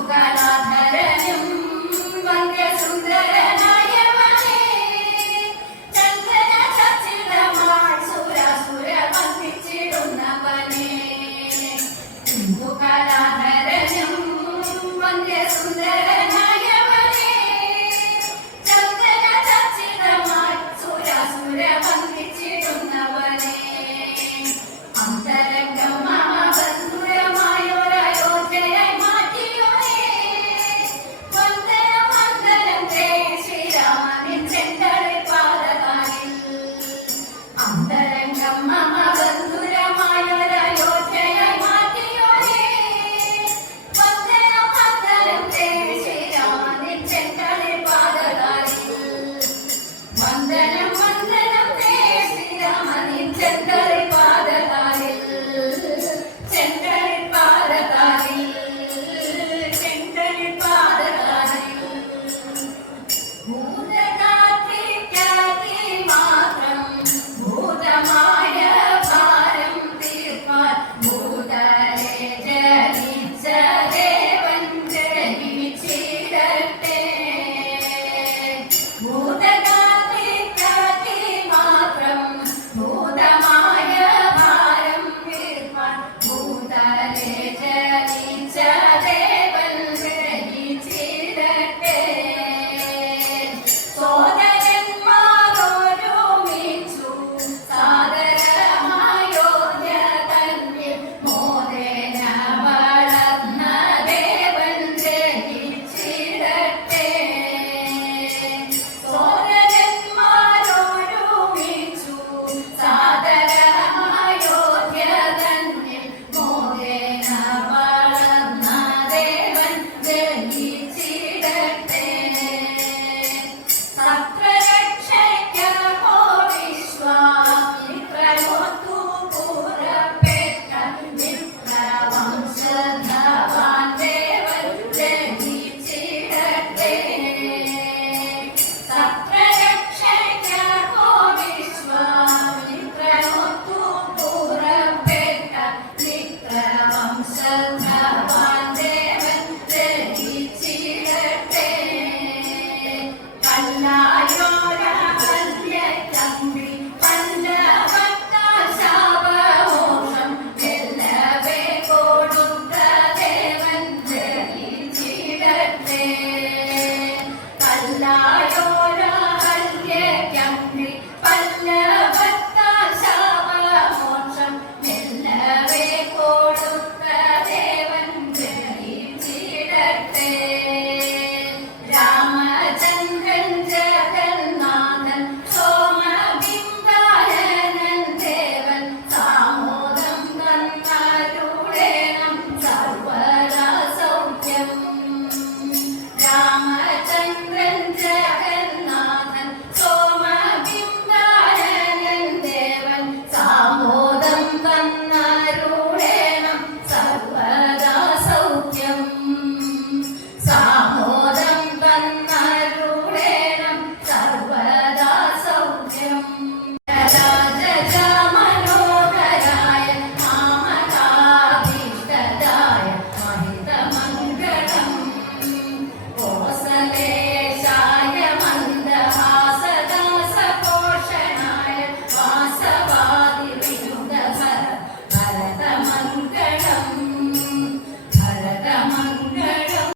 Bukan. Allah.